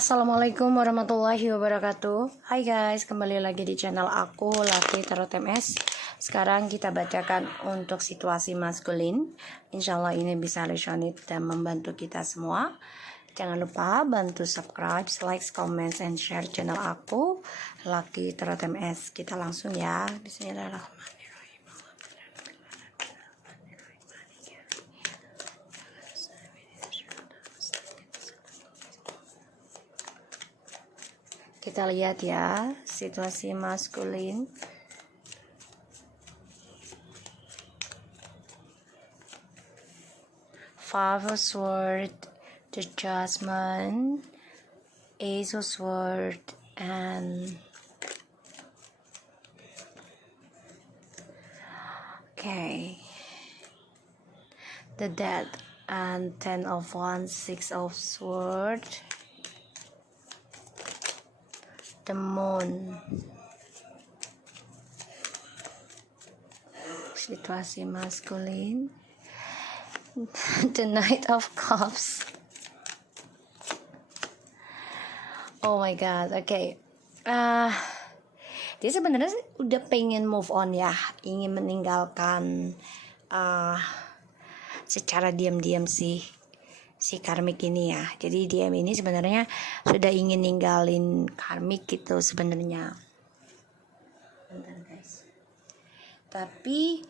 Assalamualaikum warahmatullahi wabarakatuh. Hai guys, kembali lagi di channel aku Lati Tarot MS. Sekarang kita bacakan untuk situasi maskulin. Insya Allah ini bisa resonate dan membantu kita semua. Jangan lupa bantu subscribe, like, comment, and share channel aku Lati Tarot MS. Kita langsung ya. Bismillahirrahmanirrahim. Kita lihat ya situasi maskulin. Five of Swords, the Judgment, Ace of Swords, and the Death, and Ten of Wands, Six of Swords, the Moon. Situasi maskulin. The Knight of Cups. Oh my god, okay. Dia sebenarnya udah pengen move on ya, ingin meninggalkan secara diam-diam si karmik ini ya. Jadi diam ini sebenarnya sudah ingin ninggalin karmik gitu sebenarnya. Bentar guys. Tapi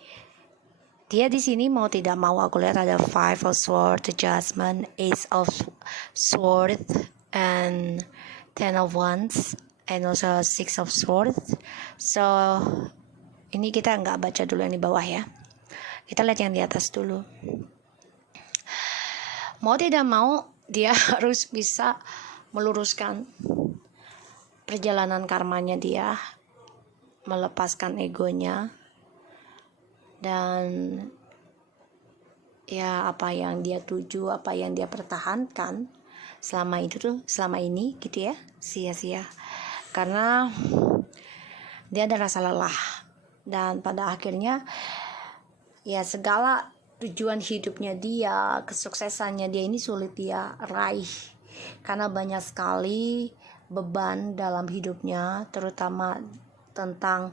dia di sini mau tidak mau, aku lihat ada Five of Swords, the Judgment, Ace of Swords, and Ten of Wands, and also Six of Swords. So ini kita nggak baca dulu yang di bawah ya. Kita lihat yang di atas dulu. Mau tidak mau dia harus bisa meluruskan perjalanan karmanya dia, melepaskan egonya, dan ya apa yang dia tuju, apa yang dia pertahankan selama ini gitu ya, sia-sia karena dia ada rasa lelah, dan pada akhirnya ya segala tujuan hidupnya dia, kesuksesannya dia ini sulit dia raih karena banyak sekali beban dalam hidupnya, terutama tentang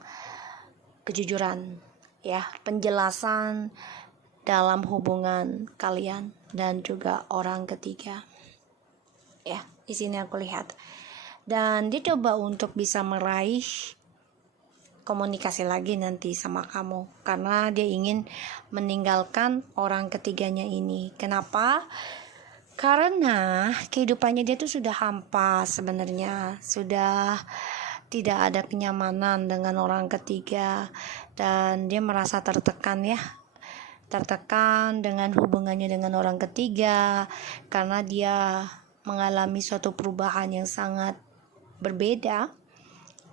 kejujuran ya, penjelasan dalam hubungan kalian dan juga orang ketiga ya. Di sini aku lihat, dan dia coba untuk bisa meraih komunikasi lagi nanti sama kamu karena dia ingin meninggalkan orang ketiganya ini. Kenapa? Karena kehidupannya dia tuh sudah hampa sebenarnya, sudah tidak ada kenyamanan dengan orang ketiga, dan dia merasa tertekan dengan hubungannya dengan orang ketiga karena dia mengalami suatu perubahan yang sangat berbeda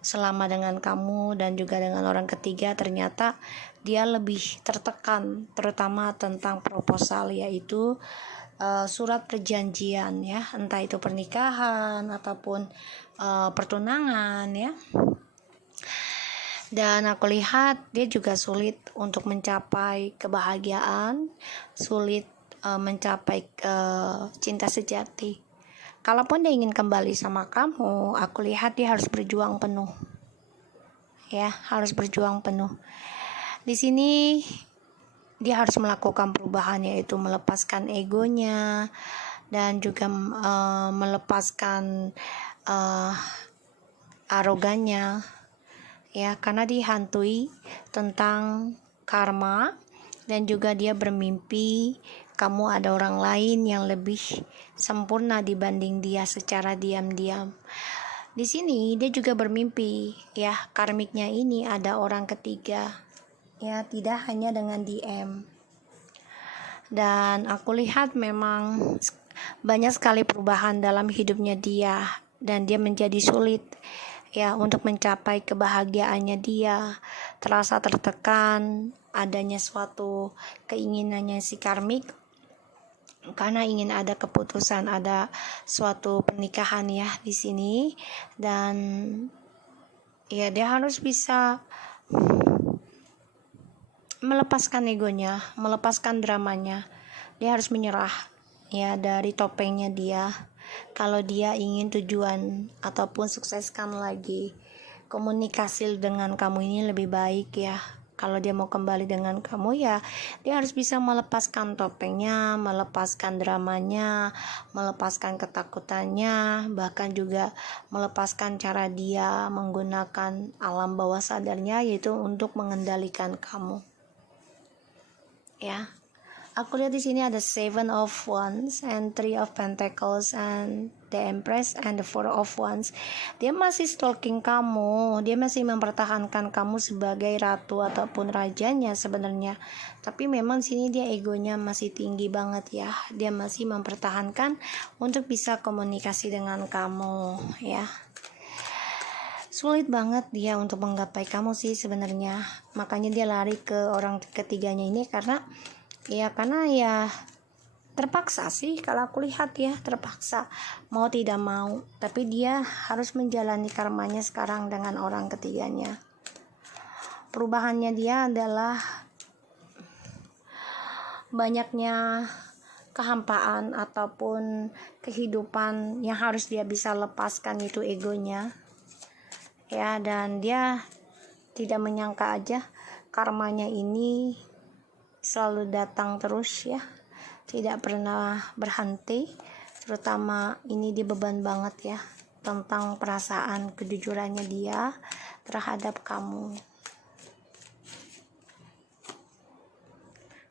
selama dengan kamu dan juga dengan orang ketiga. Ternyata dia lebih tertekan terutama tentang proposal, yaitu surat perjanjian ya, entah itu pernikahan ataupun pertunangan ya. Dan aku lihat dia juga sulit untuk mencapai kebahagiaan, sulit mencapai cinta sejati. Kalaupun dia ingin kembali sama kamu, aku lihat dia harus berjuang penuh. Ya, harus berjuang penuh. Di sini dia harus melakukan perubahan, yaitu melepaskan egonya dan juga melepaskan arogannya. Ya, karena dihantui tentang karma, dan juga dia bermimpi kamu ada orang lain yang lebih sempurna dibanding dia secara diam-diam. Di sini dia juga bermimpi ya, karmiknya ini ada orang ketiga ya, tidak hanya dengan DM. Dan aku lihat memang banyak sekali perubahan dalam hidupnya dia, dan dia menjadi sulit ya untuk mencapai kebahagiaannya dia, terasa tertekan adanya suatu keinginannya si karmik karena ingin ada keputusan, ada suatu pernikahan ya di sini. Dan ya dia harus bisa melepaskan egonya, melepaskan dramanya. Dia harus menyerah ya dari topengnya dia, Kalau dia ingin tujuan ataupun sukseskan lagi komunikasi dengan kamu ini lebih baik ya. Kalau dia mau kembali dengan kamu ya, dia harus bisa melepaskan topengnya, melepaskan dramanya, melepaskan ketakutannya, bahkan juga melepaskan cara dia menggunakan alam bawah sadarnya, yaitu untuk mengendalikan kamu. Ya. Aku lihat di sini ada Seven of Wands and Three of Pentacles and the Empress and the Four of Wands. Dia masih stalking kamu, dia masih mempertahankan kamu sebagai ratu ataupun rajanya sebenarnya. Tapi memang di sini dia egonya masih tinggi banget ya. Dia masih mempertahankan untuk bisa komunikasi dengan kamu ya. Sulit banget dia untuk menggapai kamu sih sebenarnya. Makanya dia lari ke orang ketiganya ini karena ya terpaksa sih, kalau aku lihat ya terpaksa, mau tidak mau, tapi dia harus menjalani karmanya sekarang dengan orang ketiganya. Perubahannya dia adalah banyaknya kehampaan ataupun kehidupan yang harus dia bisa lepaskan, itu egonya ya. Dan dia tidak menyangka aja karmanya ini selalu datang terus ya, tidak pernah berhenti. Terutama ini dia beban banget ya tentang perasaan kejujurannya dia terhadap kamu.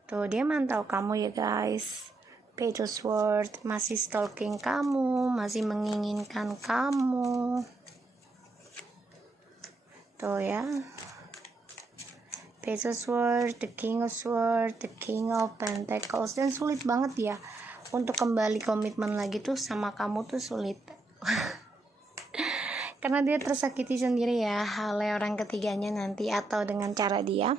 Tuh, dia mantau kamu ya guys. Page of Swords masih stalking kamu, masih menginginkan kamu. Tuh ya, Page of Swords, the King of Swords, the King of Pentacles. Dan sulit banget ya untuk kembali komitmen lagi tuh sama kamu tuh sulit. Karena dia tersakiti sendiri ya oleh orang ketiganya nanti atau dengan cara dia.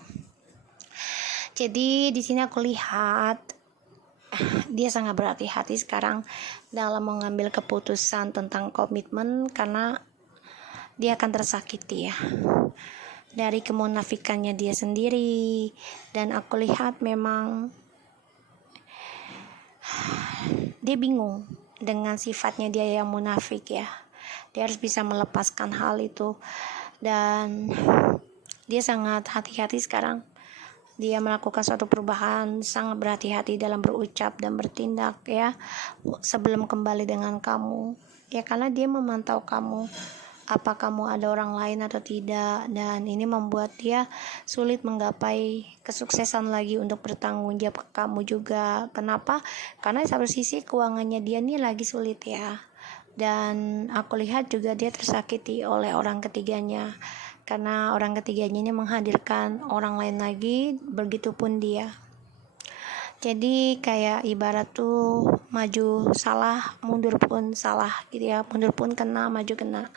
Jadi di sini aku lihat dia sangat berhati-hati sekarang dalam mengambil keputusan tentang komitmen karena dia akan tersakiti ya dari kemunafikannya dia sendiri. Dan aku lihat memang dia bingung dengan sifatnya dia yang munafik ya. Dia harus bisa melepaskan hal itu, dan dia sangat hati-hati sekarang. Dia melakukan suatu perubahan, sangat berhati-hati dalam berucap dan bertindak ya sebelum kembali dengan kamu ya, karena dia memantau kamu, apa kamu ada orang lain atau tidak. Dan ini membuat dia sulit menggapai kesuksesan lagi untuk bertanggung jawab ke kamu juga. Kenapa? Karena satu sisi keuangannya dia nih lagi sulit ya, dan aku lihat juga dia tersakiti oleh orang ketiganya karena orang ketiganya ini menghadirkan orang lain lagi, begitupun dia. Jadi kayak ibarat tuh maju salah, mundur pun salah gitu ya, mundur pun kena, maju kena.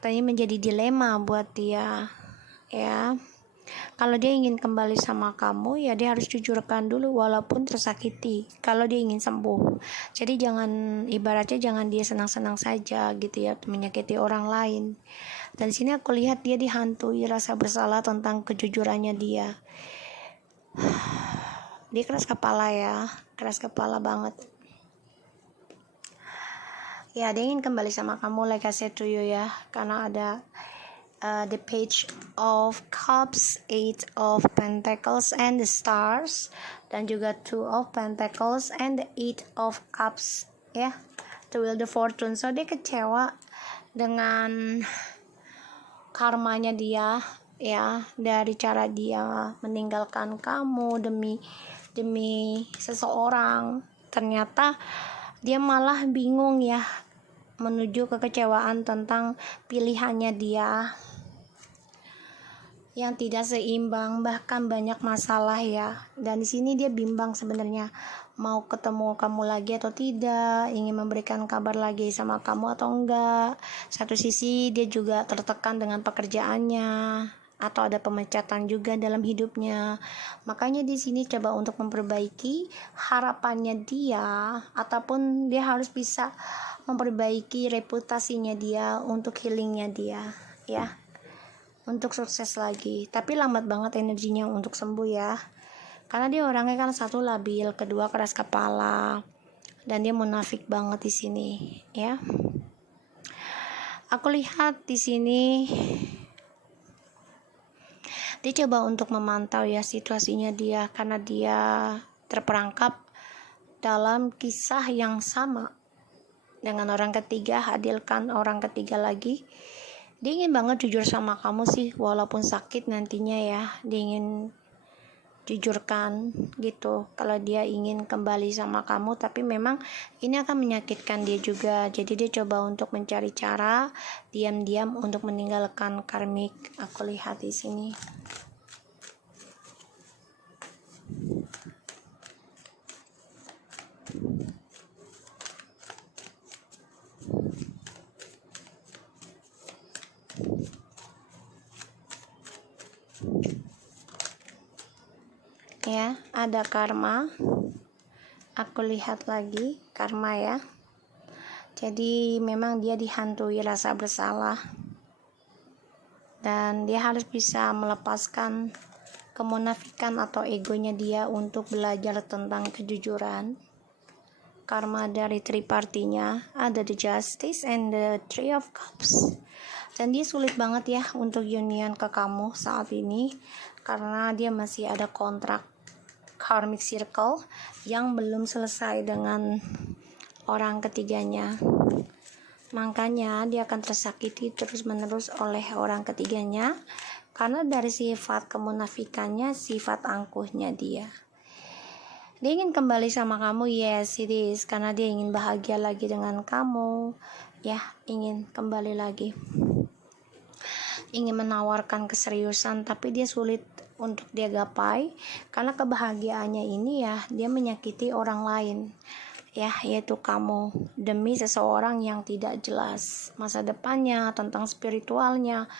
Tadi menjadi dilema buat dia ya. Kalau dia ingin kembali sama kamu ya dia harus jujurkan dulu walaupun tersakiti, kalau dia ingin sembuh. Jadi ibaratnya jangan dia senang-senang saja gitu ya menyakiti orang lain. Dan di sini aku lihat dia dihantui rasa bersalah tentang kejujurannya dia. Dia keras kepala ya, keras kepala banget. Ya, dia ingin kembali sama kamu like I said to you ya, karena ada the Page of Cups, Eight of Pentacles and the Stars, dan juga Two of Pentacles and the Eight of Cups ya, the Wheel of Fortune. So dia kecewa dengan karmanya dia ya, dari cara dia meninggalkan kamu demi seseorang. Ternyata dia malah bingung ya, menuju kekecewaan tentang pilihannya dia yang tidak seimbang, bahkan banyak masalah ya. Dan di sini dia bimbang sebenarnya mau ketemu kamu lagi atau tidak, ingin memberikan kabar lagi sama kamu atau enggak. Satu sisi dia juga tertekan dengan pekerjaannya atau ada pemecatan juga dalam hidupnya. Makanya di sini coba untuk memperbaiki harapannya dia, ataupun dia harus bisa memperbaiki reputasinya dia untuk healingnya dia ya, untuk sukses lagi. Tapi lambat banget energinya untuk sembuh ya, karena dia orangnya kan satu labil, kedua keras kepala, dan dia munafik banget di sini, ya. Aku lihat di sini dia coba untuk memantau ya situasinya dia, karena dia terperangkap dalam kisah yang sama dengan orang ketiga, hadirkan orang ketiga lagi. Dia ingin banget jujur sama kamu sih, walaupun sakit nantinya ya. Dia ingin jujurkan gitu kalau dia ingin kembali sama kamu, tapi memang ini akan menyakitkan dia juga. Jadi dia coba untuk mencari cara diam-diam untuk meninggalkan karmik. Aku lihat di sini. Ya, ada karma. Aku lihat lagi karma ya. Jadi memang dia dihantui rasa bersalah, dan dia harus bisa melepaskan kemunafikan atau egonya dia untuk belajar tentang kejujuran. Karma dari tripartinya ada the justice and the three of cups, dan dia sulit banget ya untuk union ke kamu saat ini, karena dia masih ada kontrak karmic circle yang belum selesai dengan orang ketiganya. Makanya dia akan tersakiti terus-menerus oleh orang ketiganya, karena dari sifat kemunafikannya, sifat angkuhnya dia. Dia ingin kembali sama kamu, yes it is, karena dia ingin bahagia lagi dengan kamu, ya, ingin kembali lagi. Ingin menawarkan keseriusan, tapi dia sulit untuk dia gapai, karena kebahagiaannya ini ya, dia menyakiti orang lain, ya, yaitu kamu, demi seseorang yang tidak jelas masa depannya, tentang spiritualnya,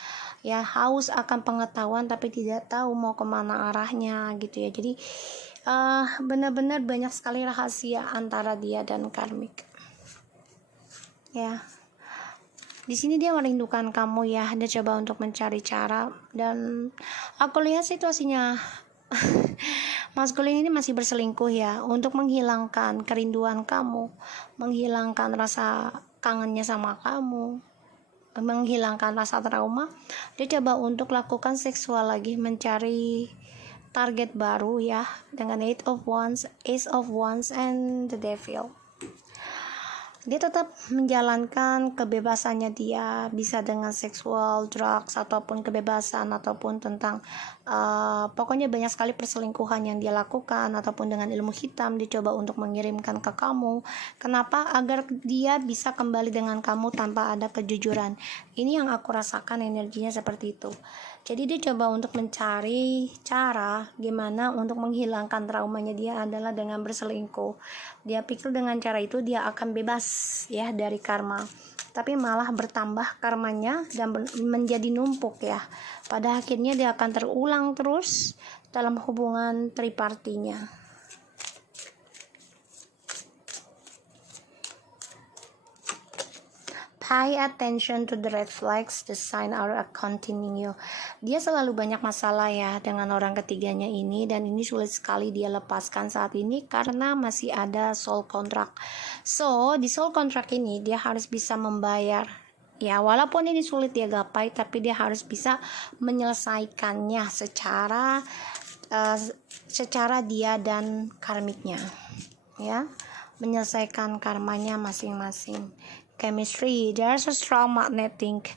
ya, haus akan pengetahuan tapi tidak tahu mau kemana arahnya gitu ya. Jadi benar-benar banyak sekali rahasia antara dia dan karmik, ya. Di sini dia merindukan kamu ya, dia coba untuk mencari cara, dan aku lihat situasinya maskulin ini masih berselingkuh ya, untuk menghilangkan kerinduan kamu, menghilangkan rasa kangennya sama kamu, menghilangkan rasa trauma. Dia coba untuk lakukan seksual lagi, mencari target baru ya, dengan Eight of Wands, Ace of Wands, and the Devil. Dia tetap menjalankan kebebasannya dia, bisa dengan seksual, drugs, ataupun kebebasan, ataupun tentang pokoknya banyak sekali perselingkuhan yang dia lakukan, ataupun dengan ilmu hitam dia coba untuk mengirimkan ke kamu. Kenapa? Agar dia bisa kembali dengan kamu tanpa ada kejujuran. Ini yang aku rasakan energinya seperti itu. Jadi dia coba untuk mencari cara gimana untuk menghilangkan traumanya dia adalah dengan berselingkuh. Dia pikir dengan cara itu dia akan bebas ya dari karma, tapi malah bertambah karmanya dan menjadi numpuk ya. Pada akhirnya dia akan terulang terus dalam hubungan tripartinya. Pay attention to the red flags, the sign are continue. Dia selalu banyak masalah ya dengan orang ketiganya ini, dan ini sulit sekali dia lepaskan saat ini karena masih ada soul contract. So di soul contract ini dia harus bisa membayar ya, walaupun ini sulit dia gapai, tapi dia harus bisa menyelesaikannya secara dia dan karmiknya ya, menyelesaikan karmanya masing-masing. Chemistry, there's a strong magnetic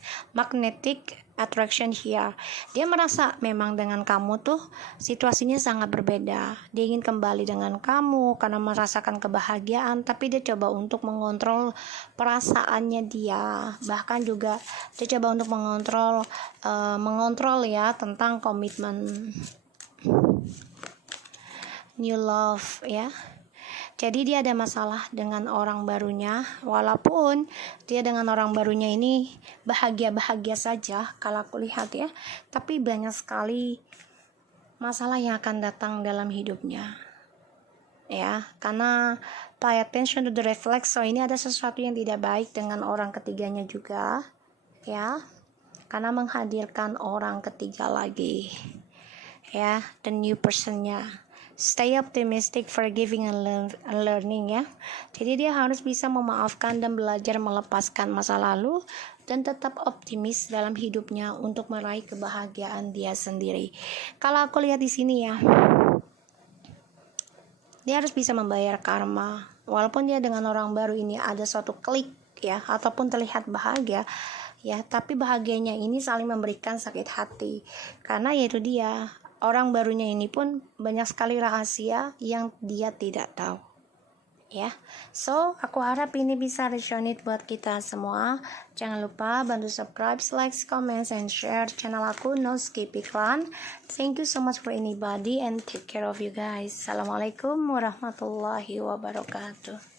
attraction here. Dia merasa memang dengan kamu tuh situasinya sangat berbeda. Dia ingin kembali dengan kamu karena merasakan kebahagiaan, tapi dia coba untuk mengontrol perasaannya dia. Bahkan juga dia coba untuk mengontrol ya tentang komitmen, new love ya. Jadi dia ada masalah dengan orang barunya, walaupun dia dengan orang barunya ini bahagia-bahagia saja kalau aku lihat ya, tapi banyak sekali masalah yang akan datang dalam hidupnya ya, karena pay attention to the reflex. So ini ada sesuatu yang tidak baik dengan orang ketiganya juga ya, karena menghadirkan orang ketiga lagi ya, the new personnya. stay optimistic, forgiving and learning ya. Jadi dia harus bisa memaafkan dan belajar melepaskan masa lalu dan tetap optimis dalam hidupnya untuk meraih kebahagiaan dia sendiri. Kalau aku lihat di sini ya, dia harus bisa membayar karma. Walaupun dia dengan orang baru ini ada suatu klik ya, ataupun terlihat bahagia ya, tapi bahagianya ini saling memberikan sakit hati. Karena yaitu dia, orang barunya ini pun banyak sekali rahasia yang dia tidak tahu. Ya, so aku harap ini bisa resonate buat kita semua. Jangan lupa bantu subscribe, like, comment, and share channel aku No Skip Iklan. Thank you so much for anybody and take care of you guys. Assalamualaikum warahmatullahi wabarakatuh.